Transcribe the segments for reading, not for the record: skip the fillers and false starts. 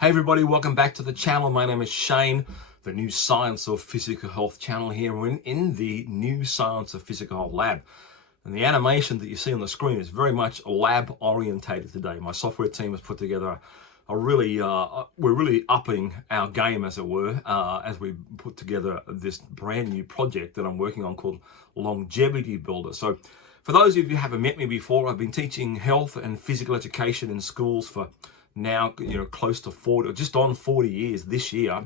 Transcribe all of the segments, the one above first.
Hey everybody, welcome back to the channel. My name is Shane, the New Science of Physical Health channel here. We're in the New Science of Physical Health lab. And the animation that you see on the screen is very much lab orientated today. My software team has put together we're really upping our game, as it were, as we put together this brand new project that I'm working on called Longevity Builder. So for those of you who haven't met me before, I've been teaching health and physical education in schools for now, close to 40, or just on 40 years this year.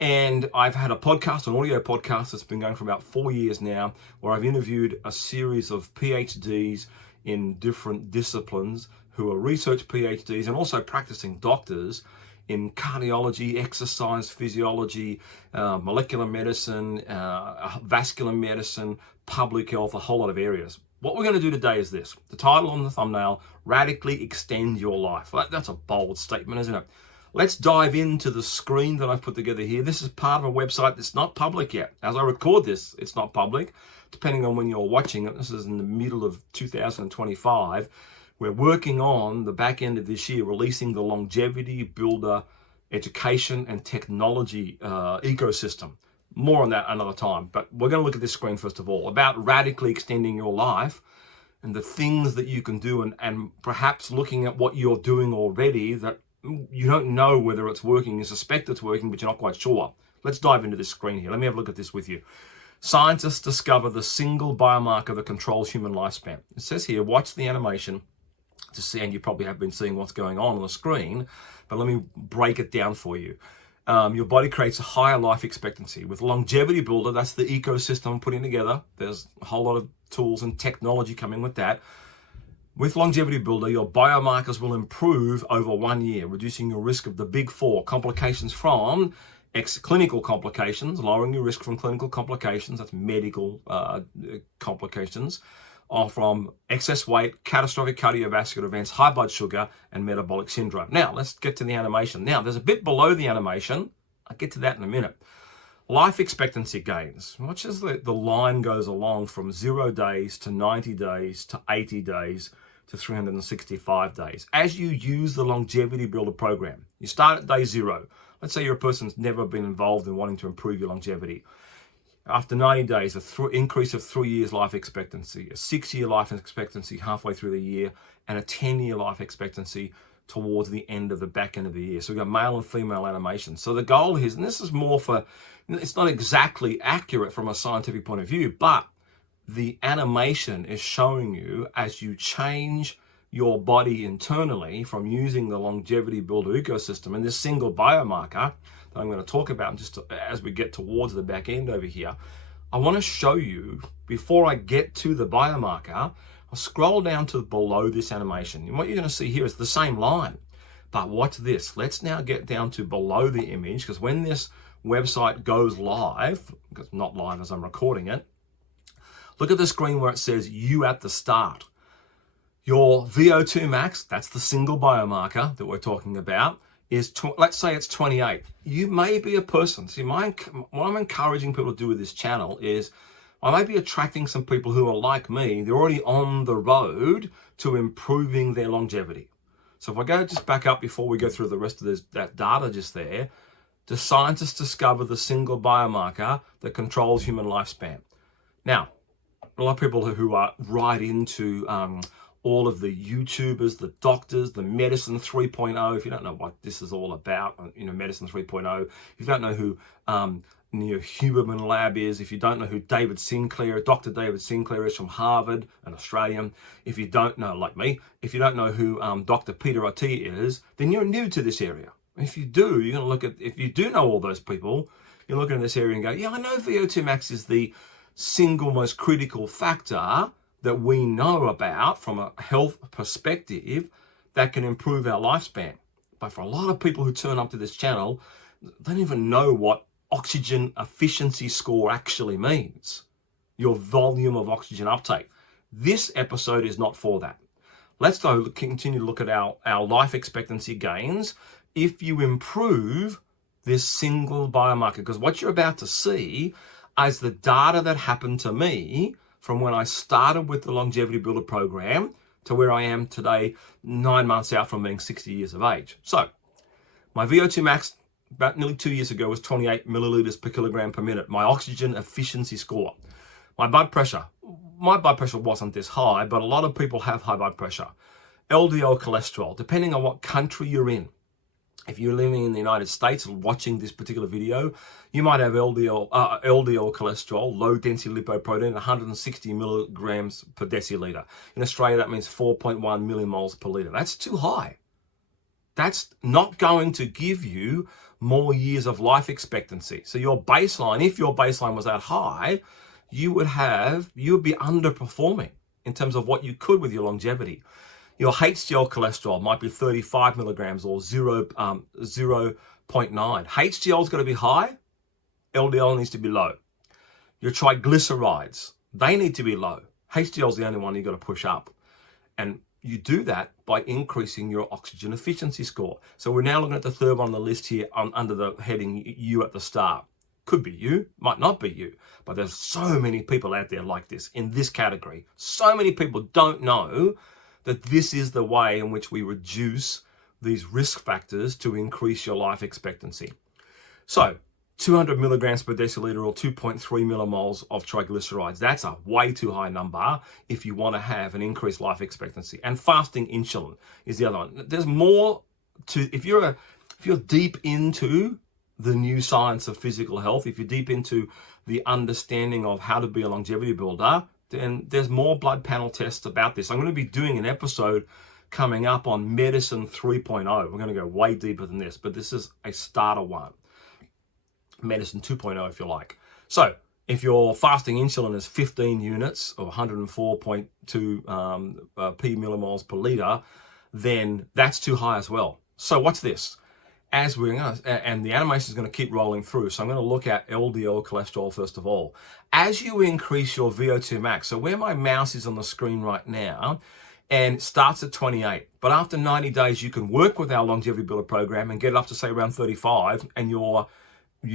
And I've had an audio podcast that's been going for about 4 years now, where I've interviewed a series of PhDs in different disciplines who are research PhDs and also practicing doctors in cardiology, exercise physiology, molecular medicine, vascular medicine, public health, a whole lot of areas. What we're going to do today is this. The title on the thumbnail, Radically Extend Your Life. That's a bold statement, isn't it? Let's dive into the screen that I've put together here. This is part of a website that's not public yet. As I record this, it's not public. Depending on when you're watching it, this is in the middle of 2025. We're working on the back end of this year, releasing the Longevity Builder education and technology ecosystem. More on that another time, but we're going to look at this screen first of all, about radically extending your life and the things that you can do, and perhaps looking at what you're doing already that you don't know whether it's working. You suspect it's working, but you're not quite sure. Let's dive into this screen here. Let me have a look at this with you. Scientists discover the single biomarker that controls human lifespan. It says here, watch the animation to see, and you probably have been seeing what's going on the screen, but let me break it down for you. Your body creates a higher life expectancy. With Longevity Builder, that's the ecosystem I'm putting together. There's a whole lot of tools and technology coming with that. With Longevity Builder, your biomarkers will improve over 1 year, reducing your risk of the big four complications from clinical complications, lowering your risk from clinical complications, that's medical complications, or from excess weight, catastrophic cardiovascular events, high blood sugar, and metabolic syndrome. Now, let's get to the animation. Now, there's a bit below the animation. I'll get to that in a minute. Life expectancy gains. Watch as the line goes along from 0 days to 90 days to 80 days to 365 days. As you use the Longevity Builder program, you start at day 0. Let's say you're a person who's never been involved in wanting to improve your longevity. After 90 days, an increase of 3 years life expectancy, a 6-year life expectancy halfway through the year, and a 10-year life expectancy towards the end of the back end of the year. So we've got male and female animation. So the goal is, and this is more for, it's not exactly accurate from a scientific point of view, but the animation is showing you as you change your body internally from using the Longevity Builder ecosystem and this single biomarker that I'm going to talk about just as we get towards the back end over here. I want to show you, before I get to the biomarker, I'll scroll down to below this animation. And what you're going to see here is the same line. But watch this. Let's now get down to below the image, because when this website goes live, because not live as I'm recording it, look at the screen where it says you at the start. Your VO2 max, that's the single biomarker that we're talking about, is, let's say it's 28. You may be a person. See, what I'm encouraging people to do with this channel is I may be attracting some people who are like me. They're already on the road to improving their longevity. So if I go just back up before we go through the rest of that data just there, the scientists discover the single biomarker that controls human lifespan. Now, a lot of people who are right into all of the YouTubers, the doctors, the Medicine 3.0. If you don't know what this is all about, Medicine 3.0. If you don't know who Huberman Lab is, if you don't know who David Sinclair, Dr. David Sinclair is from Harvard, an Australian, if you don't know, like me, if you don't know who Dr. Peter Attia is, then you're new to this area. If you do, you're going to look at, if you do know all those people, you're looking at this area and go, yeah, I know VO2 max is the single most critical factor that we know about from a health perspective that can improve our lifespan. But for a lot of people who turn up to this channel, they don't even know what oxygen efficiency score actually means, your volume of oxygen uptake. This episode is not for that. Let's continue to look at our life expectancy gains if you improve this single biomarker, because what you're about to see is the data that happened to me from when I started with the Longevity Builder program to where I am today, 9 months out from being 60 years of age. So My VO2 max about nearly 2 years ago was 28 milliliters per kilogram per minute. My oxygen efficiency score. My blood pressure wasn't this high, but a lot of people have high blood pressure. LDL cholesterol, depending on what country you're in. If you're living in the United States and watching this particular video, you might have LDL cholesterol, low density lipoprotein, 160 milligrams per deciliter. In Australia, that means 4.1 millimoles per liter. That's too high. That's not going to give you more years of life expectancy. So your baseline, if your baseline was that high, you would be underperforming in terms of what you could with your longevity. Your HDL cholesterol might be 35 milligrams or 0.9. HDL is going to be high. LDL needs to be low. Your triglycerides, they need to be low. HDL is the only one you've got to push up. And you do that by increasing your oxygen efficiency score. So we're now looking at the third one on the list here under the heading you at the start. Could be you, might not be you, but there's so many people out there like this in this category. So many people don't know that this is the way in which we reduce these risk factors to increase your life expectancy. So 200 milligrams per deciliter or 2.3 millimoles of triglycerides. That's a way too high number if you want to have an increased life expectancy. And fasting insulin is the other one. There's more to, if you're deep into the new science of physical health, if you're deep into the understanding of how to be a longevity builder, then there's more blood panel tests about this. I'm going to be doing an episode coming up on medicine 3.0. We're going to go way deeper than this, but this is a starter one. Medicine 2.0, if you like. So if your fasting insulin is 15 units or 104.2 p millimoles per liter, then that's too high as well. So what's this? As we're going to, and the animation is going to keep rolling through. So I'm going to look at LDL cholesterol first of all. As you increase your VO2 max, so where my mouse is on the screen right now, and starts at 28, but after 90 days, you can work with our longevity builder program and get it up to say around 35, and you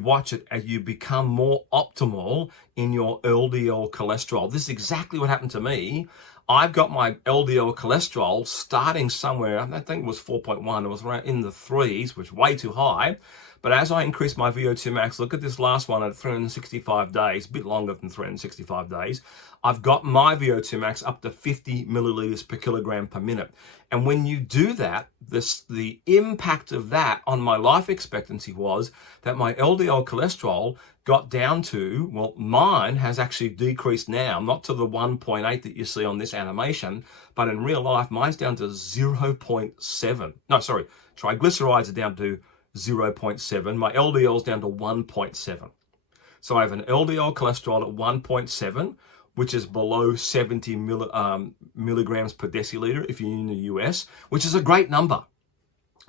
watch it as you become more optimal in your LDL cholesterol. This is exactly what happened to me. I've got my LDL cholesterol starting somewhere, I think it was 4.1, it was around in the 3s, which is way too high. But as I increase my VO2 max, look at this last one at 365 days, a bit longer than 365 days. I've got my VO2 max up to 50 milliliters per kilogram per minute. And when you do that, the impact of that on my life expectancy was that my LDL cholesterol got down to, well, mine has actually decreased now, not to the 1.8 that you see on this animation, but in real life, mine's down to 0.7. No, sorry, triglycerides are down to 0.7. My LDL is down to 1.7. So I have an LDL cholesterol at 1.7, which is below 70 milligrams per deciliter if you're in the US, which is a great number.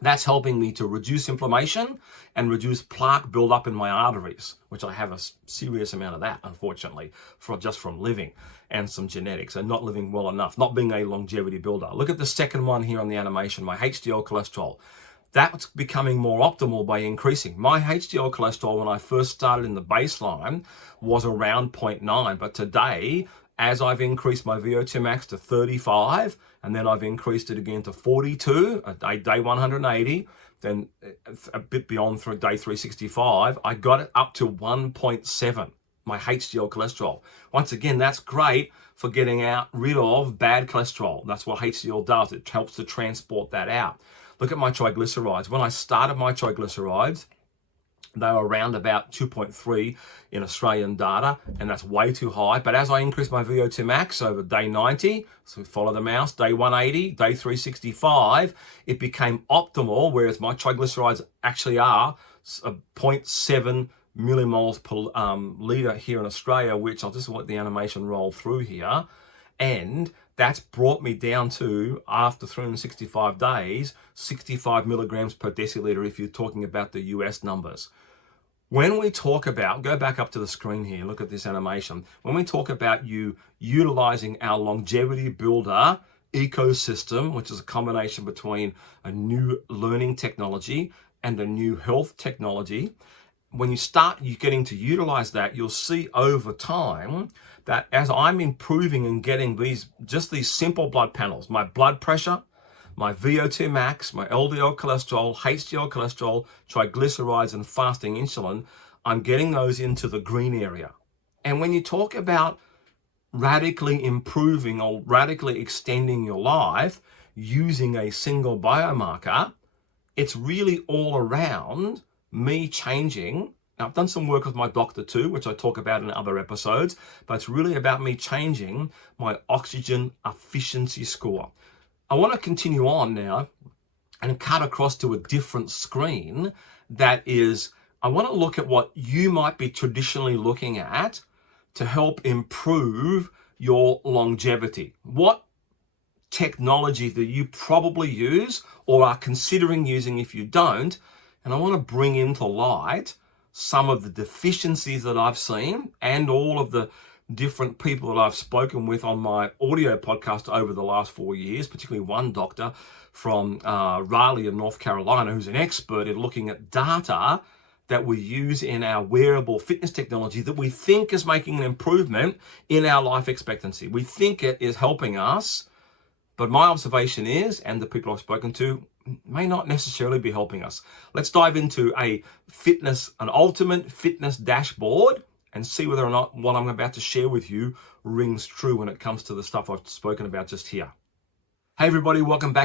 That's helping me to reduce inflammation and reduce plaque buildup in my arteries, which I have a serious amount of that, unfortunately, just from living and some genetics and not living well enough, not being a longevity builder. Look at the second one here on the animation, my HDL cholesterol. That's becoming more optimal by increasing. My HDL cholesterol when I first started in the baseline was around 0.9, but today, as I've increased my VO2 max to 35, and then I've increased it again to 42 at day 180, then a bit beyond for day 365, I got it up to 1.7, my HDL cholesterol. Once again, that's great for getting rid of bad cholesterol. That's what HDL does. It helps to transport that out. Look at my triglycerides. When I started my triglycerides, they were around about 2.3 in Australian data, and that's way too high. But as I increased my VO2 max over day 90, so follow the mouse, day 180, day 365, it became optimal, whereas my triglycerides actually are 0.7 millimoles per liter here in Australia, which I'll just let the animation roll through here. And that's brought me down to, after 365 days, 65 milligrams per deciliter if you're talking about the US numbers. When we talk about, go back up to the screen here, look at this animation. When we talk about you utilizing our longevity builder ecosystem, which is a combination between a new learning technology and a new health technology, when you start getting to utilize that, you'll see over time that as I'm improving and getting these simple blood panels, my blood pressure, my VO2 max, my LDL cholesterol, HDL cholesterol, triglycerides, and fasting insulin, I'm getting those into the green area. And when you talk about radically improving or radically extending your life using a single biomarker, it's really all around me changing. Now, I've done some work with my doctor too, which I talk about in other episodes, but it's really about me changing my oxygen efficiency score. I want to continue on now and cut across to a different screen. That is, I want to look at what you might be traditionally looking at to help improve your longevity. What technology that you probably use or are considering using if you don't. And I want to bring into light some of the deficiencies that I've seen and all of the different people that I've spoken with on my audio podcast over the last 4 years, particularly one doctor from Raleigh in North Carolina, who's an expert in looking at data that we use in our wearable fitness technology that we think is making an improvement in our life expectancy. We think it is helping us, but my observation is, and the people I've spoken to, may not necessarily be helping us. Let's dive into an ultimate fitness dashboard and see whether or not what I'm about to share with you rings true when it comes to the stuff I've spoken about just here. Hey everybody, welcome back